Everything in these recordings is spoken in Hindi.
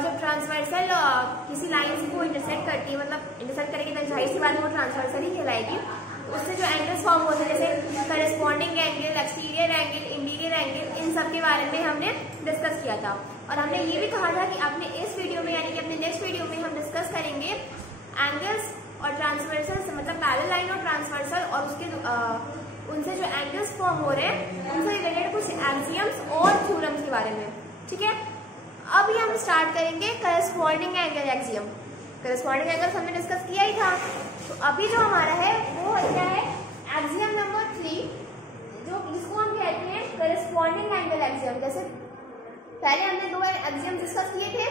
और जब ट्रांसवर्सल किसी लाइन को इंटरसेक्ट करती है, मतलब इंटरसेक्ट करेगी तो जाहिर सी बात है वो ट्रांसवर्सल ही कहलाएगी। उससे जो एंगल्स फॉर्म होते हैं जैसे corresponding angle, exterior angle, interior angle, इन सब के बारे में हमने डिस्कस किया था। और हमने ये भी कहा था कि अपने इस वीडियो में यानी कि अपने नेक्स्ट वीडियो में हम डिस्कस करेंगे एंगल्स और ट्रांसवर्सल, मतलब पैरेलल लाइन और ट्रांसवर्सल और उसके उनसे जो एंगल्स फॉर्म हो रहे हैं उनसे रिलेटेड कुछ एक्सियम्स और थ्योरम्स के बारे में। ठीक है, अभी हम स्टार्ट करेंगे corresponding angle axiom. Corresponding angles हमने डिस्कस किया ही था, तो अभी जो हमारा है वो क्या है, एक्सियम नंबर 3, जिसको हम कहते हैं करस्पॉन्डिंग एंगल एक्सियम। जैसे पहले हमने दो एक्सियम डिस्कस किए थे,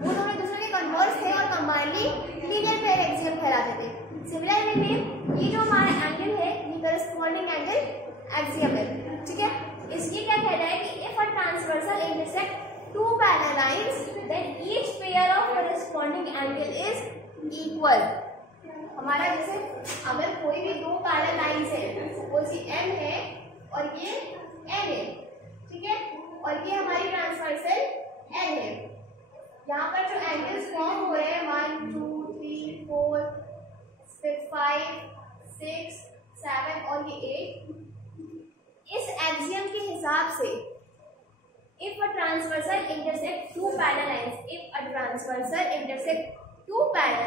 वो दोनों दूसरे के कन्वर्स थे और कंबाइनली लीनियर पेयर एक्सियम कहलाते थे। सिमिलरली में ये जो हमारा एंगल है ये करस्पॉन्डिंग एंगल एक्सियम है। ठीक है, इसलिए क्या कह रहा है कि if a transversal intersect two parallel lines then each pair of corresponding angle is equal। हमारा जैसे अगर कोई भी दो पैरेलल लाइंस है, सपोज ये M है और ये N है, ठीक है, और ये हमारी ट्रांसवर्सल N है। यहाँ पर जो एंगल्स फॉर्म हो रहे हैं 1 2 3 4 5 6 7 और ये 8, इस एक्सियम के हिसाब से if a transversal intersect two parallel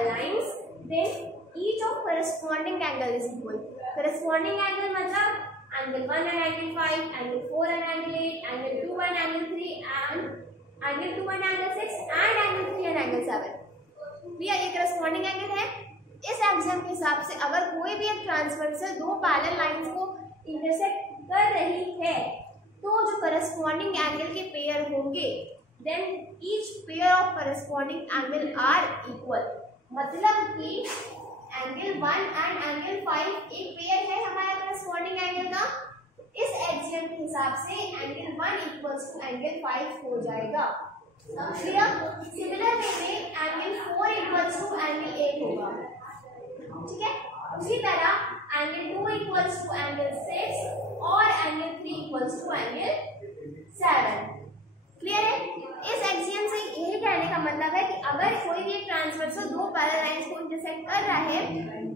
lines, then each of corresponding angle is equal। corresponding angle मतलब angle 1 and angle 5, angle 4 and angle 8, angle 2 and angle 3, and angle 2 and angle 6, and angle 3 and angle 7। ये corresponding angle है। इस एक्सियम के हिसाब से अगर कोई भी एक ट्रांसवर्सल दो पैरेलल लाइंस को इंटरसेक्ट कर रही है तो जो करस्पॉन्डिंग एंगल के पेयर होंगे then each pair of corresponding angle are equal. मतलब कि एंगल 1 एंड एंगल 5 एक पेयर है हमारा करस्पॉन्डिंग एंगल का, इस एक्सियम के हिसाब से एंगल 1 इक्वल्स टू एंगल 5 हो जाएगा। सिमिलर वे में एंगल 4 इक्वल्स टू एंगल 8 होगा। ठीक है, उसी तरह एंगल 2 इक्वल्स टू एंगल 6 और angle 3 equals to angle 7। Clear है? इस एक्सियम से यही कहने का मतलब है कि अगर कोई भी ट्रांसवर्सल दो पैरेलल लाइंस को इंटरसेक्ट कर रहा है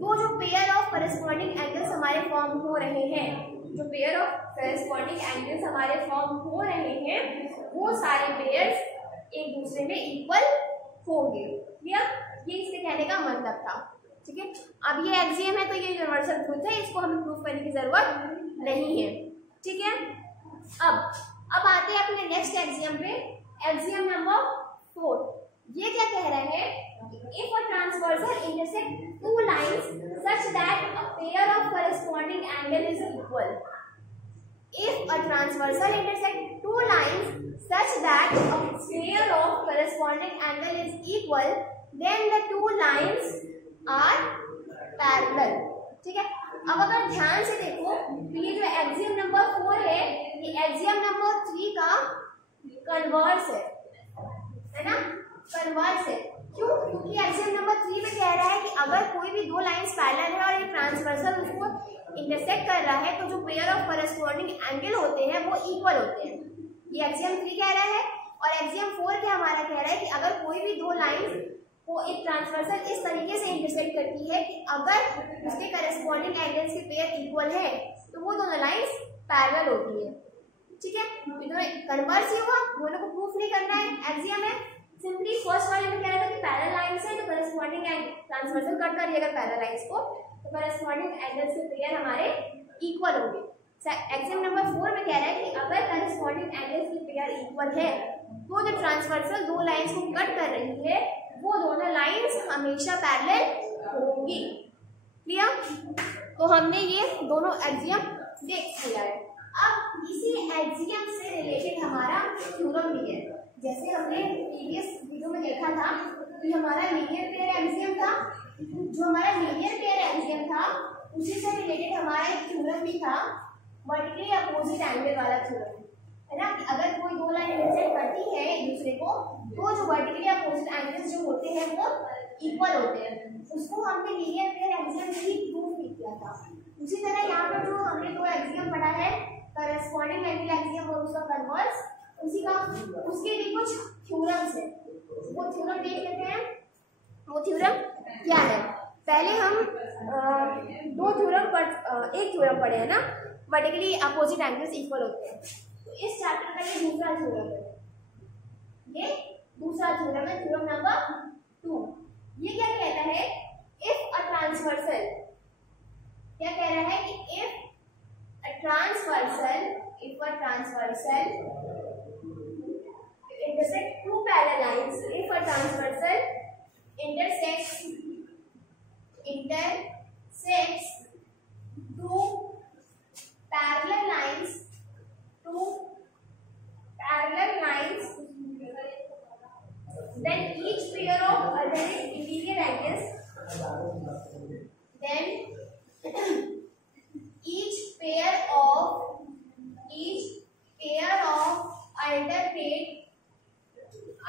तो जो पेयर ऑफ करस्पॉन्डिंग एंगल्स हमारे फॉर्म हो रहे हैं, जो पेयर ऑफ करस्पॉन्डिंग एंगल्स हमारे फॉर्म हो रहे हैं वो सारे पेयर्स एक दूसरे में इक्वल होंगे। क्लियर? ये इसके कहने का मतलब था। ठीक है, अब ये एक्सियम है तो ये यूनिवर्सल ट्रूथ है, इसको हमें प्रूफ करने की जरूरत नहीं है। ठीक है, अब आते हैं अपने नेक्स्ट एक्सियम पे, एक्सियम नंबर 4। ये क्या कह रहा है, if a transversal intersect two lines such that a pair of corresponding angle is equal. If a transversal intersect two lines such that a pair of corresponding angle is equal then the two lines are parallel. ठीक है, अब अगर ध्यान से देखो तो ये जो एक्सियम नंबर 4 है ये एक्सियम नंबर 3 का कन्वर्स है ना, कन्वर्स है। क्यों? क्योंकि एक्सियम नंबर 3 में कह रहा है कि अगर कोई भी दो लाइंस पैरेलल है और ये ट्रांसवर्सल उसको इंटरसेक्ट कर रहा है तो जो पेयर ऑफ करस्पॉन्डिंग एंगल होते हैं वो इक्वल होते हैं। ये एक्सियम 3 कह रहा है। और एक्सियम 4 क्या हमारा कह रहा है कि अगर कोई भी दो लाइंस वो एक ट्रांसवर्सल इस तरीके से इंटरसेक्ट करती है कि अगर उसके करस्पॉन्डिंग एंगल्स के पेयर इक्वल है तो वो दोनों लाइंस पैरेलल होती है। ठीक है, दोनों कन्वर्स ही होगा, दोनों को प्रूफ नहीं करना है, एक्सियम है। सिंपली फर्स्ट वाले में कह रहा था कि पैरेलल लाइंस है तो करस्पॉन्डिंग ट्रांसवर्सल कट कर दिया पैरेलल लाइंस को तो करस्पॉन्डिंग एंगल्स के पेयर हमारे इक्वल होंगे। एक्सियम नंबर 4 में कह रहा है कि अगर करस्पॉन्डिंग एंगल्स के पेयर इक्वल है तो जो ट्रांसवर्सल दो लाइंस को कट कर रही है वो दोनों लाइंस हमेशा पैरेलल होंगी। क्लियर? तो हमने ये दोनों एक्सियम देख लिया है। अब इसी एक्सियम से रिलेटेड हमारा थ्योरम भी है। जैसे हमने प्रीवियस वीडियो में देखा था कि हमारा लीनियर पेयर एक्सियम था, जो हमारा लीनियर पेयर एक्सियम था उसी से रिलेटेड हमारा एक थ्योरम भी था, वर्टिकली अपोजिट एंगल वाला थ्योरम, है ना, कि अगर कोई दो लाइन इंटरसेक्ट करती है एक दूसरे को तो जो वर्टिकली अपोजिट एंगल्स जो होते हैं वो इक्वल होते हैं। उसको हमने लीनियर पेयर एक्सियम में ही प्रूव किया था। उसी तरह यहाँ पर जो हमने दो एक्सियम पढ़ा है, करस्पॉन्डिंग एंगल एक्सियम और उसका कन्वर्स, उसके भी कुछ थ्योरम्स है। वो थ्योरम देख लेते हैं। वो थ्योरम क्या है? पहले हम एक थ्योरम पढ़े हैं ना, वर्टिकली अपोजिट एंगल्स इक्वल होते हैं। तो इस चैप्टर का ये दूसरा थ्योरम है, ये दूसरा थ्योरम है, थ्योरम नंबर 2। ये क्या कहता है? इफ अ ट्रांसवर्सल, क्या कह रहा है कि if a transversal intersect two parallel lines, if a transversal intersects two parallel lines, then each pair of alternate interior angles,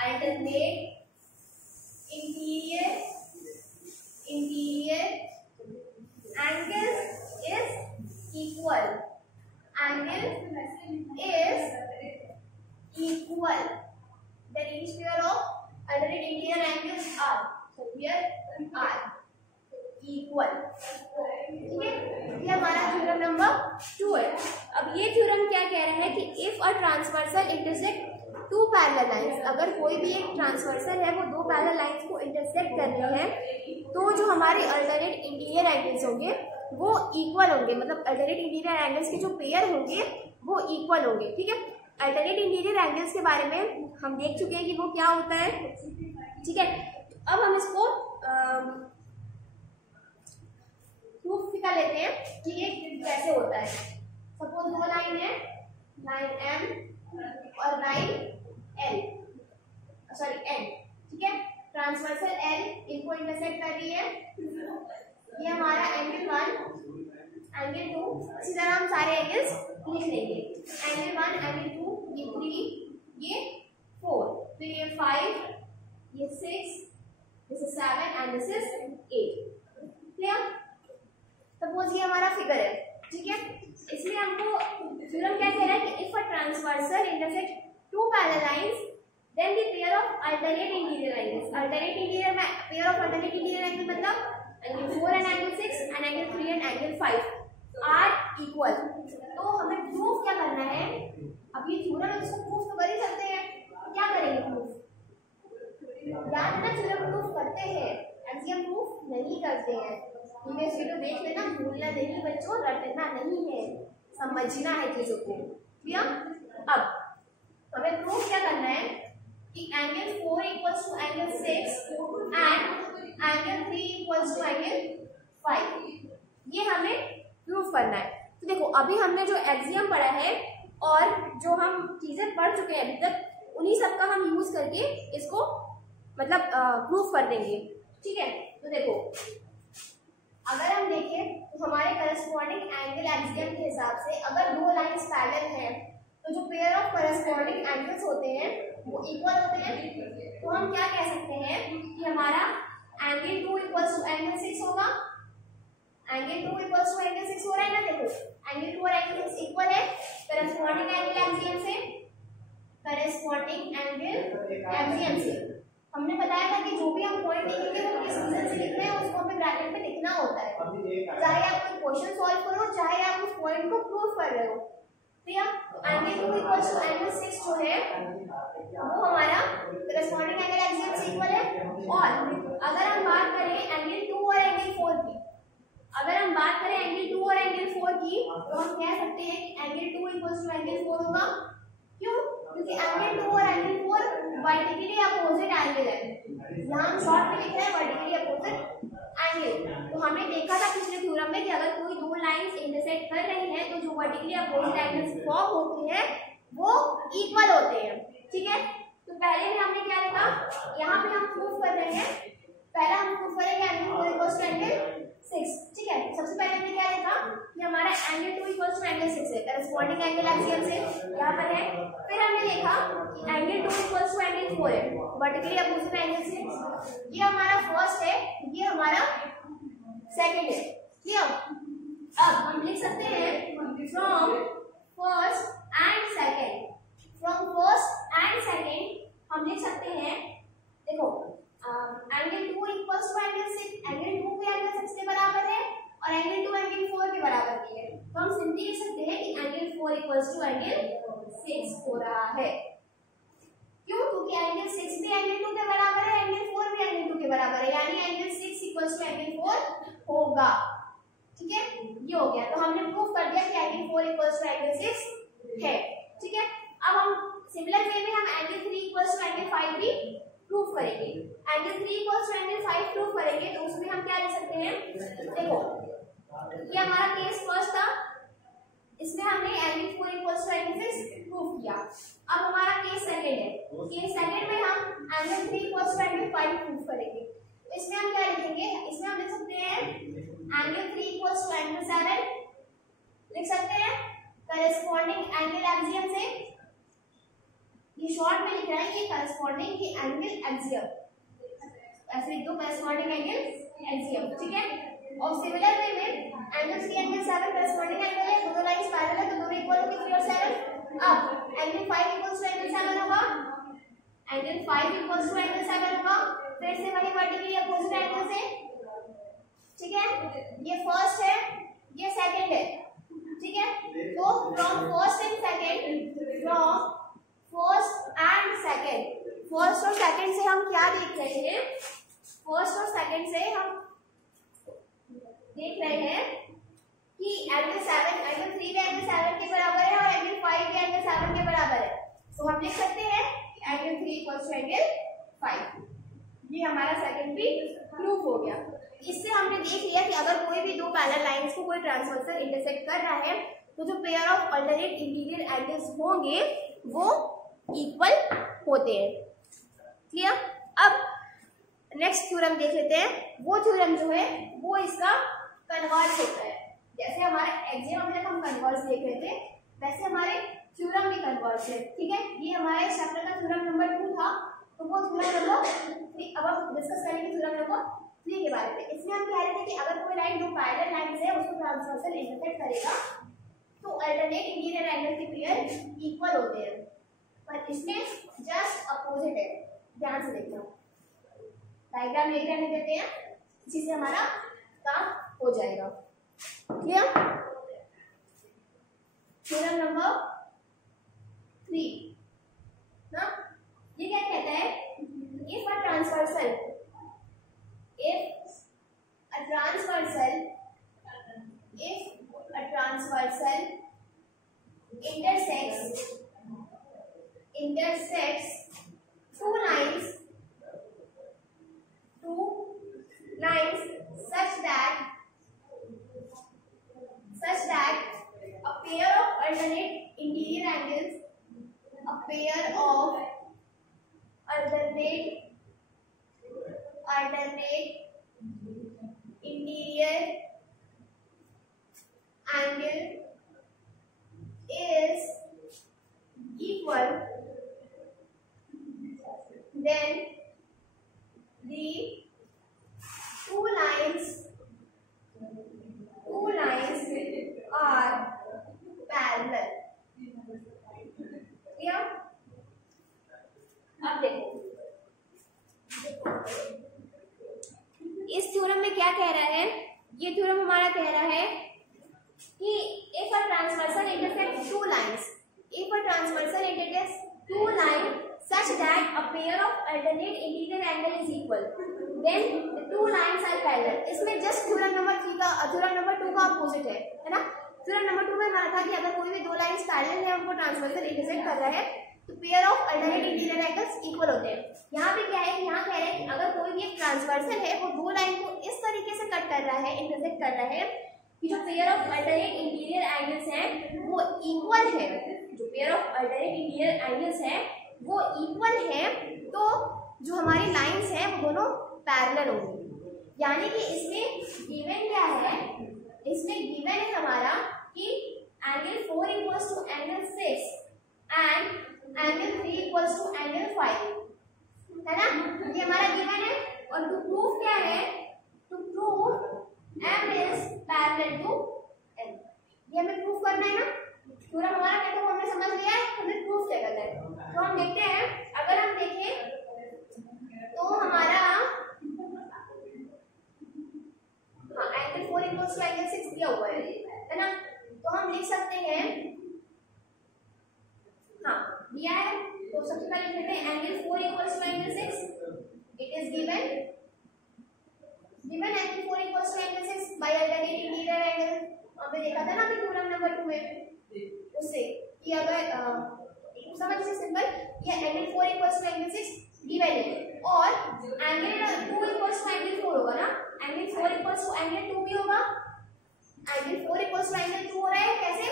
alternate interior angle is equal. Then each pair of alternate interior angles are, so here are equal. ठीक है, ये हमारा थ्योरम नंबर 2 है। अब ये थ्योरम क्या कह रहा है कि if a transversal intersect two parallel lines, अगर कोई भी एक ट्रांसवर्सल है वो दो पैरेलल लाइंस को इंटरसेक्ट कर रही है, तो जो हमारे अल्टरनेट इंटीरियर एंगल्स होंगे वो इक्वल होंगे, मतलब अल्टरनेट इंटीरियर एंगल्स के जो पेयर होंगे वो इक्वल होंगे। ठीक है, अल्टरनेट इंटीरियर एंगल्स के बारे में हम देख चुके हैं कि वो क्या होता है। ठीक है, अब हम इसको प्रूफ कर लेते हैं कि ये कैसे होता है। सपोज दो लाइन है, लाइन M और लाइन L, सॉरी N। ठीक है, ट्रांसवर्सल L इनको इंटरसेक्ट कर रही है। ये हमारा एंगल 1, एंगल 2, इसी तरह हम सारे एंगल्स लिख लेंगे। एंगल 1, एंगल 2, ये 3, ये 4, फिर ये 5, ये 6, this is 7 and this is 8। Clear? Suppose ये हमारा फिगर है। ठीक है, इसमें हमको थ्योरम क्या कह रहा है कि if a transversal intersect two parallel lines, then the pair of alternate interior angles, alternate interior में pair of alternate interior angle मतलब angle 4 and angle 6 and angle 3 and angle 5 are equal. तो हमें प्रूफ क्या करना है? अब ये थ्योरम इसको प्रूफ तो कर ही सकते हैं, क्या करेंगे प्रूफ? याद ना, थ्योरम प्रूफ करते हैं, एक्सियम प्रूफ नहीं करते हैं। प्रीवियस वीडियो देख लेना, भूलना नहीं बच्चों, रटना नहीं है, समझना है चीजों को। क्लियर? अब हमें प्रूफ क्या करना है कि angle 4 equals to angle 6 and angle 3 equals to angle 5, ये हमें प्रूफ करना है। तो देखो, अभी हमने जो एक्सियम पढ़ा है और जो हम चीजें पढ़ चुके हैं अभी तक, उन्हीं सब का हम यूज करके इसको मतलब प्रूफ कर देंगे। ठीक है, तो देखो अगर हम देखें तो हमारे करस्पॉन्डिंग एंगल एक्सियम के हिसाब से अगर दो लाइंस पैरेलल हैं तो जो पेयर ऑफ करस्पॉन्डिंग एंगल्स होते हैं वो इक्वल होते हैं। तो हम क्या कह सकते हैं कि हमारा एंगल 2 इक्वल्स टू एंगल 6 होगा। एंगल 2 इक्वल्स टू एंगल 6 हो रहा है ना, देखो एंगल 2 और एंगल 6 इक्वल है करस्पॉन्डिंग एंगल एक्सियम से। करस्पॉन्डिंग एंगल एक्सियम से हमने बताया था कि जो भी हम पॉइंट लिखेंगे वो किस रीजन से लिख रहे हैं उसको हमें ब्रैकेट में लिखना होता है, चाहे आप कोई क्वेश्चन सॉल्व करो चाहे आप उस पॉइंट को प्रूव कर रहे हो। तो एंगल 2 इक्वल्स टू एंगल 6 जो है वो हमारा करस्पॉन्डिंग एंगल एक्सियम से इक्वल है। और अगर हम बात करें एंगल 2 और एंगल 4 की, अगर हम बात करें एंगल 2 और एंगल 4 की, तो हम कह सकते हैं कि एंगल 2 इक्वल्स टू एंगल 4 होगा। क्यों? क्योंकि एंगल 2 और एंगल 4 वर्टिकली अपोजिट एंगल है। यहाँ हम शॉर्ट में लिख रहे हैं वर्टिकली अपोजिट एंगल। तो हमने देखा था पिछले थ्योरम में कि अगर कोई दो लाइंस इंटरसेक्ट कर रही हैं तो जो वर्टिकली अपोजिट एंगल्स फॉर्म होते हैं वो इक्वल होते हैं। ठीक है, तो पहले में हमने क्या लिखा, यहाँ पे हम प्रूफ कर रहे हैं, पहला हम प्रूफ करेंगे एंगल 4 इक्वल्स टू एंगल 6। ठीक है, सबसे पहले हमने क्या लिखा कि हमारा एंगल 2 इक्वल्स टू एंगल 6 है, करस्पॉन्डिंग एंगल एक्सियम से यहाँ पर है। फिर हमने देखा कि एंगल 2 इक्वल्स टू एंगल 4 है, वर्टिकली अपोजिट एंगल से। ये हमारा फर्स्ट है, ये हमारा सेकंड है। क्लियर? अब हम लिख सकते हैं from first and second, from first and second हम लिख सकते हैं 4 इक्वल्स टू एंगल 6 हो रहा है। क्यों? क्योंकि एंगल 6 भी एंगल 2 के बराबर है, एंगल 4 भी एंगल 2 के बराबर है, यानी एंगल 6 इक्वल्स टू एंगल 4 होगा। ठीक है, ये हो गया। तो हमने प्रूफ कर दिया कि एंगल 4 इक्वल्स टू एंगल 6 है। ठीक है, अब हम सिमिलर वे में हम एंगल 3 इक्वल्स टू एंगल 5 भी प्रूफ करेंगे। Angle 3 equals to angle 5 proof करेंगे तो उसमें हम क्या लिख सकते हैं? देखो, ये हमारा केस फर्स्ट था, इसमें हमने angle 4 equals to angle 6 proof किया। अब हमारा केस सेकंड है, केस सेकंड में हम angle 3 equals to angle 5 proof करेंगे। तो इसमें हम क्या लिखेंगे? इसमें हम लिख सकते हैं एंगल 3 इक्वल्स टू एंगल 7 लिख सकते हैं करस्पॉन्डिंग एंगल एक्सियम से। ये शॉर्ट में लिख रहा है, ये करस्पॉन्डिंग ये एंगल एक्सियम, ऐसे लिख दो करस्पॉन्डिंग एंगल एक्सियम। ठीक है, और सिमिलर वे में एंगल 3 एंगल 7 करस्पॉन्डिंग एंगल है, दोनों लाइंस पैरेलल है तो दोनों इक्वल होंगे 3 और 7। अब एंगल 5 इक्वल्स टू एंगल 7 होगा, एंगल 5 इक्वल्स टू एंगल 7 होगा, फिर से वही वर्टिकली अपोजिट एंगल से। ठीक है, ये फर्स्ट है, ये सेकंड है। ठीक है, तो from first and second, from first and second, first और सेकंड से हम क्या देख रहे हैं? फर्स्ट और सेकंड से हम देख रहे हैं कि एंगल 7 एंगल 3 भी एंगल 7 के बराबर है और एंगल 5 भी एंगल 7 के बराबर है। तो हम लिख सकते हैं एंगल 3 इक्वल्स टू एंगल 5। ये हमारा सेकंड भी प्रूफ हो गया। इससे हमने देख लिया कि अगर कोई भी दो पैरेलल लाइंस को कोई ट्रांसवर्सल इंटरसेक्ट कर रहा है तो जो pair of alternate interior angles होंगे वो इक्वल होते हैं। क्लियर? अब नेक्स्ट थ्योरम देख लेते हैं। वो थ्योरम जो है वो इसका कन्वर्स होता है। जैसे हमारे एग्जाम में जब हम कन्वर्स देख रहे थे वैसे हमारे थ्योरम भी कन्वर्स है। ठीक है, ये हमारे चैप्टर का थ्योरम नंबर 2 था, तो वो थ्योरम नंबर 3 अब हम डिस्कस करेंगे थ्योरम नंबर 3 के बारे में। इसमें हम कह रहे थे कि अगर कोई लाइन दो पैरेलल लाइंस है उसको ट्रांसवर्सल इंटरसेक्ट करेगा तो अल्टरनेट इंटीरियर एंगल के पेयर इक्वल होते हैं, पर इसमें जस्ट अपोजिट है। ध्यान से देखना, डायग्राम देख देते हैं, इसी से हमारा काम हो जाएगा। क्लियर? थ्योरम नंबर 3 ना, ये क्या कहता है? If a transversal intersects two lines such that a pair of alternate interior angles is equal, then the two lines are parallel. Clear? अब देखो इस थ्योरम में क्या कह रहा है? ये थ्योरम हमारा कह रहा है कि if a transversal intersects two lines such that a pair of alternate interior angle is equal, then the two lines are parallel. इसमें जस्ट थ्योरम नंबर 2 का अपोजिट है ना। थ्योरम नंबर 2 में हमारा था कि अगर कोई भी दो लाइंस पैरेलल है उनको ट्रांसवर्सल इंटरसेक्ट कर रहा है तो pair of alternate interior angles equal होते हैं। यहाँ पे क्या है कि यहाँ कह रहे हैं कि अगर कोई भी एक ट्रांसवर्सल है वो दो लाइन को इस तरीके से कट कर रहा है, इंटरसेक्ट कर रहा है कि जो pair of alternate interior angles हैं वो इक्वल है। जो pair of alternate interior angles हैं वो इक्वल है, तो जो हमारी लाइंस हैं वो दोनों पैरेलल होंगी। यानी कि इसमें गिवन क्या है? इसमें गिवन है हमारा कि angle 4 equals to angle 6 and angle 3 equals to angle 5 है ना। ये हमारा गिवन है। और टू प्रूव क्या है? To prove m is parallel to n, ये हमें प्रूव करना है ना। पूरा हमारा क्या हमने समझ लिया है, हमें प्रूफ क्या करना है। तो हम देखते हैं, अगर हम देखें तो हमारा एंगल 4 इक्वल्स टू एंगल 6 दिया हुआ है ना। तो हम लिख सकते हैं में angle 4 equals to angle 6, it is given angle 4 equals to angle 6 by alternating leader angle. हमने देखा था ना अभी थ्योरम नंबर 2 में उससे कि अगर समझ से सिंपल ये angle 4 equals to angle 6 given है और एंगल 2 इक्वल्स टू एंगल 4 होगा ना, एंगल 4 इक्वल्स टू एंगल 2 भी होगा। एंगल 4 इक्वल्स टू एंगल 2 हो रहा है कैसे,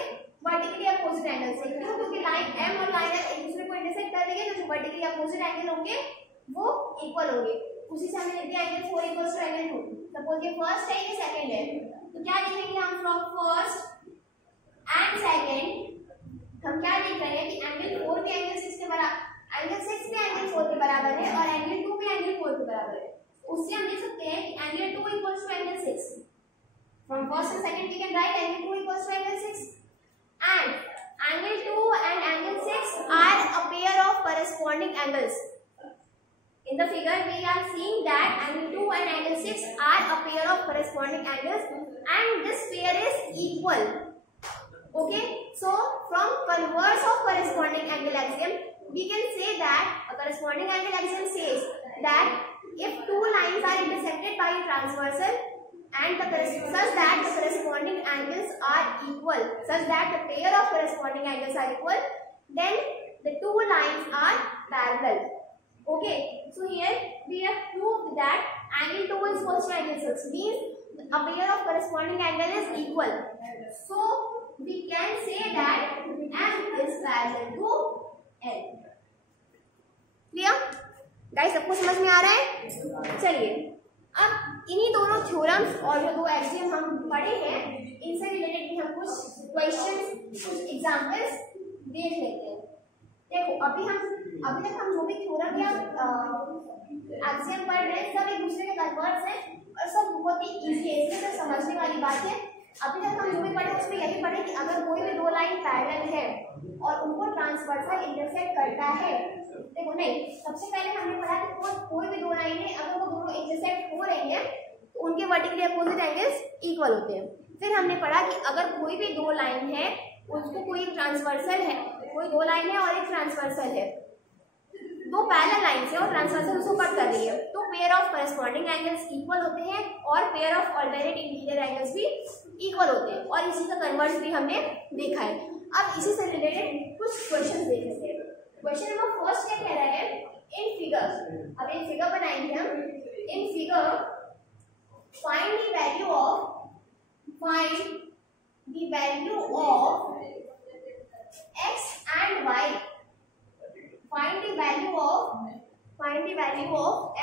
वर्टिकली अपोजिट एंगल से, क्यों, क्योंकि लाइन M और लाइन F एक दूसरे को इंटरसेक्ट कर देंगे तो जो वर्टिकली अपोजिट एंगल होंगे वो इक्वल होंगे। उसी से हमने लिख दिया angle 4 equals to angle 2। Suppose ये फर्स्ट है ये सेकंड है, तो क्या लिखेंगे हम फ्रॉम फर्स्ट एंड सेकंड हम क्या लिख रहे हैं कि एंगल 4 भी एंगल 6 के बराबर, एंगल 6 भी एंगल 4 के बराबर है और एंगल 2 भी एंगल 4 के बराबर है। उससे हम लिख सकते हैं कि angle 2 equals to angle 6। From first and second we can write angle 2 equals to angle 6 and angle 2 and angle 6 are a pair of corresponding angles. In the figure we are seeing that angle 2 and angle 6 are a pair of corresponding angles and this pair is equal. Okay, so from converse of corresponding angle axiom we can say that a corresponding angle axiom says that if two lines are intersected by a transversal and such that the corresponding angles are equal, such that the pair of corresponding angles are equal, then the two lines are parallel. Okay, so here we have proved that angle 2 is equal to angle 6 means a pair of corresponding angle is equal. So we can say that M is parallel to L. Clear? Guys, सबको समझ में आ रहा है? चलिए अब इन्हीं दोनों थ्योरम्स और जो दो एक्सियम हम पढ़े हैं इनसे रिलेटेड भी हम कुछ क्वेश्चंस, कुछ एग्जांपल्स देख लेते हैं। देखो अभी तक हम जो भी थ्योरम या एक्सियम पढ़ रहे हैं सब एक दूसरे के कन्वर्ट्स हैं और सब बहुत ही इजी है, इसमें तो समझने वाली बात है। अभी तक हम जो भी पढ़े उसमें यही पढ़े कि अगर कोई भी दो लाइन पैरेलल है और उनको ट्रांसवर्सल इंटरसेक्ट करता है, देखो नहीं, सबसे पहले हमने पढ़ा कि कोई भी दो लाइन है अगर वो दोनों इंटरसेक्ट हो रही हैं तो उनके वर्टिकली अपोजिट एंगल्स इक्वल होते हैं। फिर हमने पढ़ा कि अगर कोई भी दो लाइन है उसको कोई ट्रांसवर्सल है, कोई दो लाइन है और एक ट्रांसवर्सल है, दो पैरेलल लाइंस है और ट्रांसवर्सल उसको कट कर रही है, तो pair of corresponding angles equal होते हैं और pair of alternate interior angles भी इक्वल होते हैं और इसी का कन्वर्स भी हमने देखा है। अब इसी से रिलेटेड कुछ क्वेश्चन देख लेते हैं। क्वेश्चन नंबर फर्स्ट क्या कह रहा है, इन फिगर, अब एक फिगर बनाएंगे हम। In figure find the value of x and y, find the value of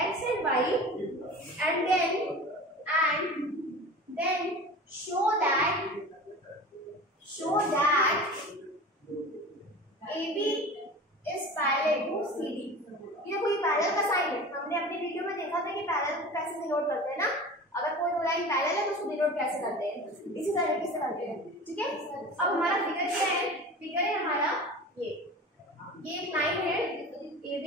x and y and then show that AB is parallel to CD। ये कोई पैरेलल का साइन है, हमने अपने वीडियो में देखा था कि पैरेलल को कैसे डिनोट करते हैं ना, अगर कोई दो लाइन पैरेलल है तो उसको डिनोट कैसे करते हैं, इसी तरीके से करते हैं। ठीक है, अब हमारा फिगर क्या है, फिगर है हमारा ये एक लाइन है AB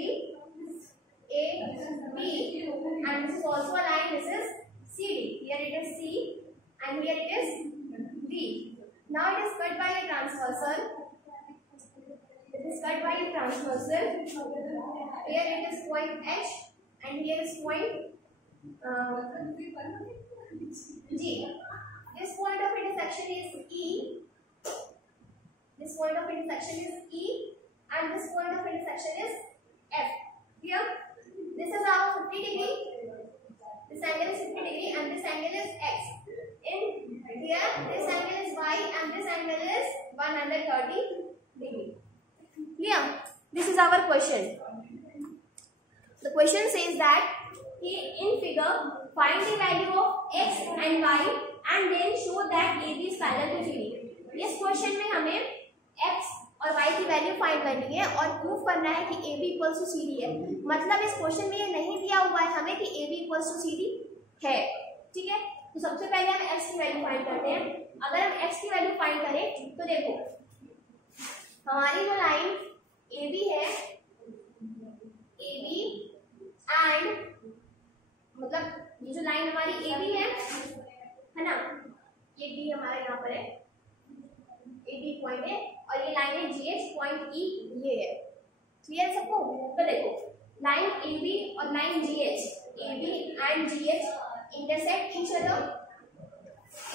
and this is also a line, this is CD, here it is C and here it is B. Now it is cut by a transversal, here it is point H and here is point G. This point of intersection is E, and this point of intersection is F. Here this is our 50 degree, this angle is 50 degree and this angle is X. In here this angle is Y and this angle is 130 degree. Clear? This is our question. The question says that in figure find the value of x and y and then show that AB is parallel to CD. इस क्वेश्चन में हमें x और y की वैल्यू फाइंड करनी है और प्रूफ करना है कि AB इक्वल्स टू CD है। मतलब इस क्वेश्चन में ये नहीं दिया हुआ है हमें कि AB इक्वल्स टू CD है। ठीक है, तो सबसे पहले हम x की वैल्यू फाइंड करते हैं। अगर हम x की वैल्यू फाइंड करें तो देखो हमारी जो लाइन AB है, AB एंड मतलब ये जो लाइन हमारी AB है ना, ये B हमारा यहाँ पर है, AB पॉइंट है और ये लाइन है GH पॉइंट E ये है। क्लियर सबको? तो देखो लाइन AB और line GH, AB and GH intersect each other,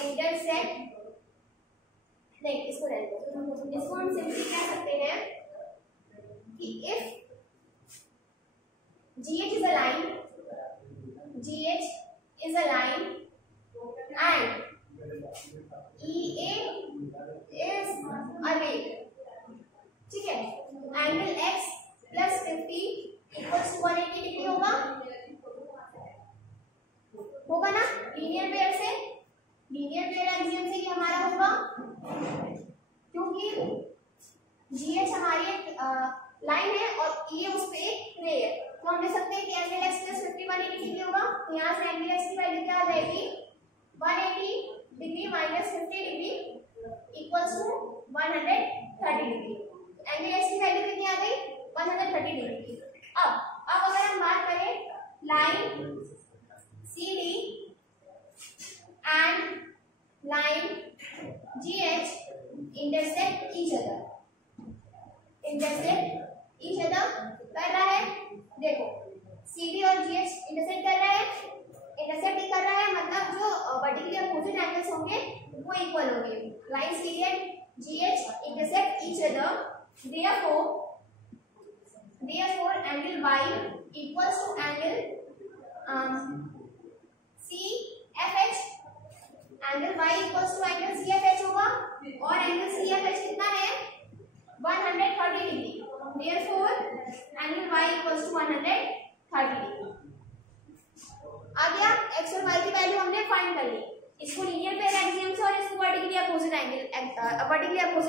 intersect नहीं इसको रहने दो, इसको हम सिंपली कह सकते हैं कि if GH is a line, GH is a line and EA is a ray, ठीक है, angle x plus 50 equals to 180 degree होगा ना लीनियर पेयर से, लीनियर पेयर एक्सियम से ये हमारा होगा, क्योंकि GH हमारी एक लाइन है और E उस पे एक रे है, तो हम ले सकते हैं कि एंगल x प्लस 50 180 डिग्री होगा। तो यहाँ से एंगल x की वैल्यू क्या आ जाएगी 180 degree minus 50 degree equals to 130 degree. Angle x की वैल्यू कितनी आ गई 130 डिग्री की। अब अगर हम बात करें line CD and line GH intersect each other, intersect each other कर रहा है, देखो CD और GH इंटरसेक्ट कर रहा है, इंटरसेक्ट ही कर रहा है मतलब जो वर्टिकली अपोजिट एंगल्स होंगे वो इक्वल होंगे। Line CD and GH intersect each other, therefore angle Y equals to angle CFH, angle Y equals to angle CFH होगा और angle CFH कितना है 130 degree, therefore angle Y equals to 130 degree. आ गया x और y की वैल्यू हमने फाइंड कर ली, इसको लीनियर पेयर एक्सियम से और इसको वर्टिकली अपोजिट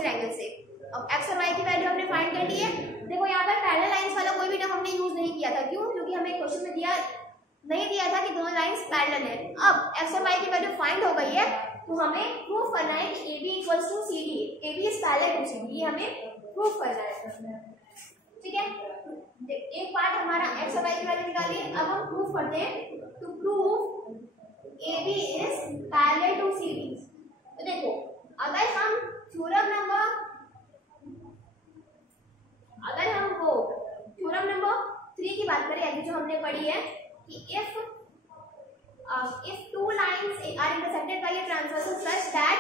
एंगल से। अब x और y की वैल्यू हमने फाइंड कर ली है। देखो यहाँ पर पैरेलल लाइंस वाला कोई भी टर्म हमने यूज नहीं किया था, क्यों? क्योंकि हमें क्वेश्चन में नहीं दिया था कि दोनों लाइंस पैरेलल है। अब x और y की वैल्यू फाइंड हो गई है तो हमें प्रूफ करना है कि AB equals to CD, AB is parallel to CD, ये हमें प्रूफ करना है, ठीक है। एक पार्ट हमारा x और y की वैल्यू निकाली, अब हम प्रूफ करते हैं। To prove AB is parallel to CD, तो देखो अगर हम थ्योरम नंबर 3 की बात करें, अभी जो हमने पढ़ी है कि if two lines are intersected by a transversal such that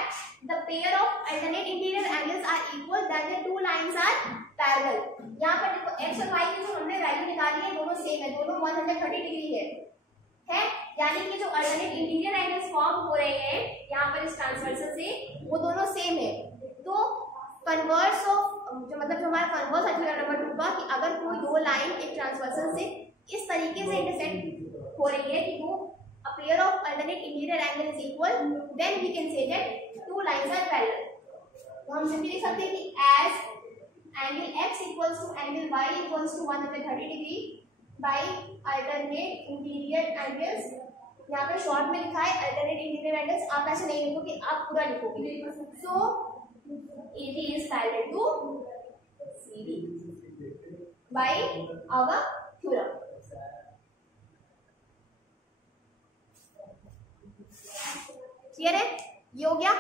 the pair of alternate interior angles are equal, then the two lines are parallel। यहाँ पर देखो x और y की जो हमने वैल्यू निकाली है दोनों सेम है, दोनों 130 डिग्री है, यानी कि जो अल्टरनेट इंटीरियर एंगल्स फॉर्म हो रहे हैं यहाँ पर इस ट्रांसवर्सल से वो दोनों सेम है। तो कन्वर्स ऑफ जो मतलब जो हमारा कन्वर्स है फिगर नंबर 2 का, कि अगर कोई दो लाइन एक ट्रांसवर्सल से इस तरीके से इंटरसेक्ट हो रही है कि वो a pair of alternate interior angle is equal, then we can say that two lines are parallel। तो हम सिंपली लिख सकते हैं कि as angle x equals to angle y equals to 130 degree by alternate interior angles, यहाँ पे शॉर्ट में लिखा है alternate interior angles, आप ऐसे नहीं लिखोगे, आप पूरा लिखोगे। So AB is parallel to CD by our theorem। Clear है? ये हो गया।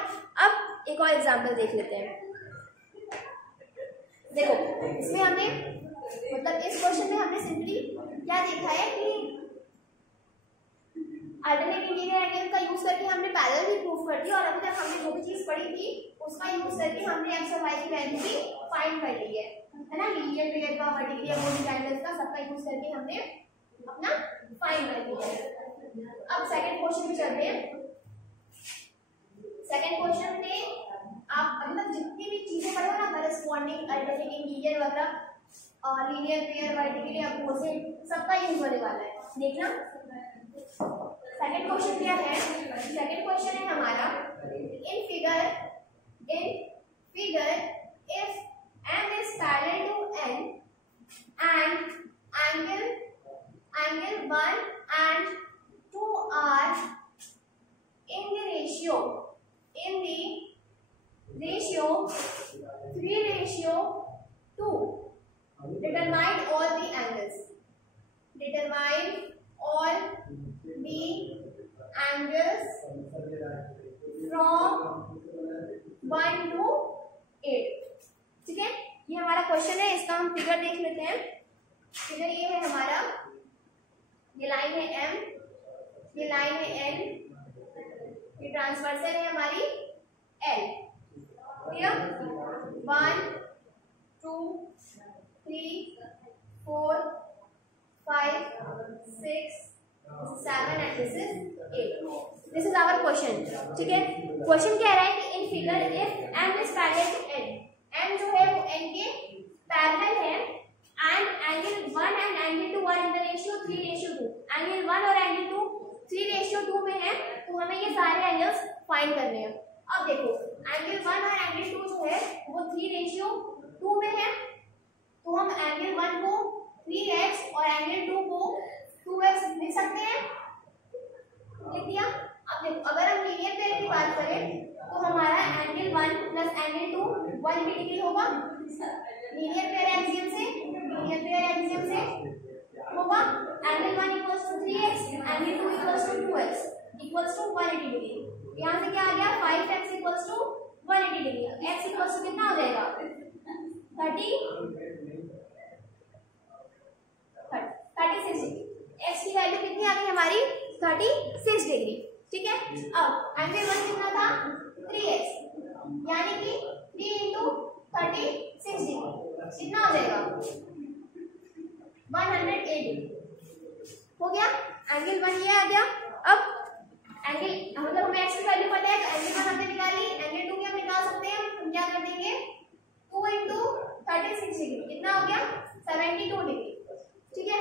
अब एक और एग्जांपल देख लेते हैं। देखो इसमें हमने मतलब इस क्वेश्चन में हमने सिंपली क्या देखा है कि अल्टरनेट इंटीरियर एंगल का यूज करके हमने पैरेलल भी प्रूफ कर दिया और अभी तक हमने जो भी चीज पढ़ी थी उसका यूज करके हमने एक्स और वाई की वैल्यू भी फाइंड कर ली है ना, लीनियर पेयर का, वर्टिकली अपोजिट एंगल्स का, सबका यूज करके हमने अपना फाइंड कर लिया है। अब सेकंड क्वेश्चन में चलते हैं। सेकंड क्वेश्चन में आप अभी तक जितनी भी चीजें पढ़े हो ना, करस्पॉन्डिंग, अल्टरनेट इंटीरियर वगैरह और लीनियर पेयर, वर्टिकली अपोजिट, सबका यूज होने वाला है, देखना। सेकंड क्वेश्चन क्या है? सेकंड क्वेश्चन है हमारा इन figure if m is parallel to n and angle 1 and 2 are in the ratio 3:2, determine all the angles from 1 to 8। ठीक है, ये हमारा क्वेश्चन है, इसका हम फिगर देख लेते हैं। फिगर ये है हमारा, ये लाइन है M, ये लाइन है N, ये ट्रांसवर्सल है हमारी L। Clear? 1 2 3 4 5 6 7 and this is 8। This is our question. ठीक है, क्वेश्चन कह रहा है कि in figure if M is parallel to N, M जो है वो N के पैरेलल है and angle 1 and angle 2 are in the ratio 3:2। Angle 1 और एंगल 2 3:2 में है, तो हमें ये सारे एंगल्स फाइंड करने हैं। अब देखो एंगल 1 और एंगल 2 जो है वो 3:2 में है, तो हम एंगल 1 को 3x और एंगल 2 को 2x लिख सकते हैं। लिख दिया। अब देखो अगर हम लीनियर पेयर की बात करें तो हमारा एंगल 1 प्लस एंगल 2 180 डिग्री होगा। लीनियर पेयर एक्सियम से होगा angle 1 equals to 3x, angle 2 equals to 2x equals to 180 degree. यहाँ से क्या आ गया 5x equals to 180 degree. x equals to कितना हो जाएगा 36 डिग्री। x की वैल्यू कितनी आ गई हमारी 36 डिग्री। ठीक है, अब एंगल 1 कितना था 3x, यानी कि 3 into 36 डिग्री कितना हो जाएगा 108 डिग्री। हो गया, एंगल 1 ये आ गया। अब एंगल मतलब हमें x की वैल्यू पता है तो एंगल 1 हमने निकाली, एंगल 2 की हम निकाल सकते हैं। हम क्या कर देंगे 2 into 36 डिग्री कितना हो गया 72 डिग्री। ठीक है,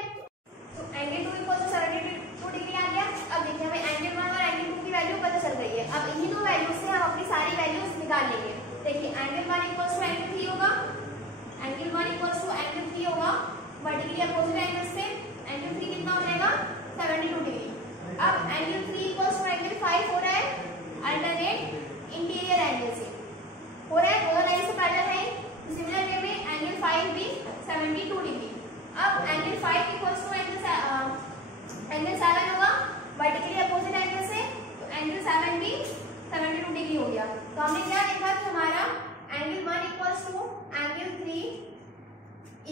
तो एंगल 2 इक्वल टू 72 डिग्री आ गया। अब देखिए हमें एंगल 1 और एंगल 2 की वैल्यू पता चल गई है। अब इन्हीं दो वैल्यू से हम अपनी सारी वैल्यूज निकाल लेंगे। देखिए एंगल 1 इक्वल टू एंगल 3 होगा, एंगल 1 इक्वल टू एंगल 3 होगा वर्टिकली अपोजिट एंगल से। एंगल 3 कितना हो जाएगा 72 डिग्री। अब एंगल 3 इक्वल टू एंगल 5 हो रहा है अल्टरनेट इंटीरियर एंगल से हो रहा है, दोनों लाइन से पैरेलल है। सिमिलर वे में एंगल 5 भी 72 डिग्री। अब एंगल 5 इक्वल टू एंगल 7 होगा वर्टिकली अपोजिट एंगल से, तो एंगल 7 भी 72 डिग्री हो गया। तो हमने क्या देखा कि हमारा angle 1 equals to angle 3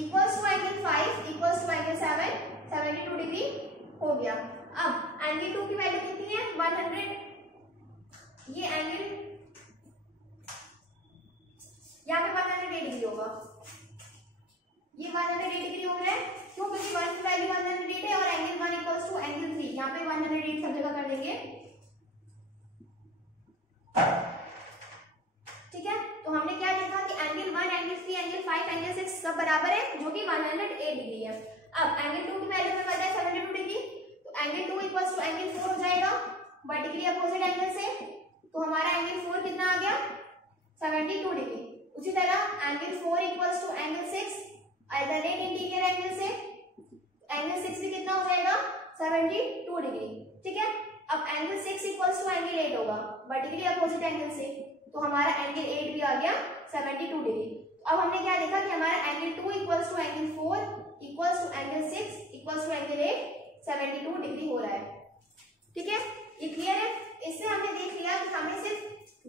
equals to angle 5 equals to angle 7 72 degree हो गया। अब एंगल 2 की वैल्यू कितनी है 100। ये एंगल यहाँ पे 108 डिग्री होगा, ये 108 डिग्री हो रहा है। क्यों? क्योंकि 1 की वैल्यू 108 है और एंगल 1 इक्वल्स टू एंगल 3, यहाँ पे 108 सब जगह कर देंगे। ठीक है, तो हमने क्या देखा कि एंगल 1 एंगल 3 एंगल 5 एंगल 6 सब बराबर है, जो कि 108 डिग्री है। अब एंगल 2 की वैल्यू में पता है 72 डिग्री, तो एंगल 2 इक्वल्स टू एंगल 4 हो जाएगा वर्टिकली अपोजिट एंगल से। तो हमारा एंगल 4 कितना आ गया 72 डिग्री। उसी तरह angle 4 equals to angle 6 alternate interior angle से, एंगल 6 भी कितना हो जाएगा 72 डिग्री। ठीक है, अब एंगल 6 इक्वल्स टू एंगल 8 होगा वर्टिकली अपोजिट एंगल से, तो हमारा एंगल 8 भी आ गया 72 डिग्री। अब हमने क्या देखा कि हमारा angle 2 equals to angle 4 equals to angle 6 equals to angle 8 72 degree हो रहा है। ठीक है, ये क्लियर है। इससे हमने देख लिया कि हमें सिर्फ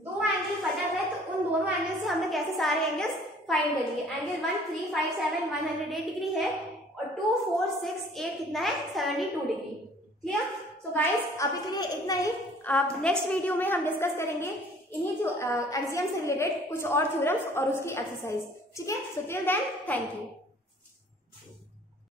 2 एंगल पता है, तो उन दोनों एंगल से हमने कैसे सारे एंगल्स फाइंड कर लिए। एंगल 1 3 5 7 108 डिग्री है और 2 4 6 8 कितना है 72 डिग्री। क्लियर? सो गाइस अभी के लिए इतना ही। आप नेक्स्ट वीडियो में हम डिस्कस करेंगे इन्हीं एक्सियम से रिलेटेड कुछ और थ्योरम्स और उसकी एक्सरसाइज। ठीक है, so till then thank you.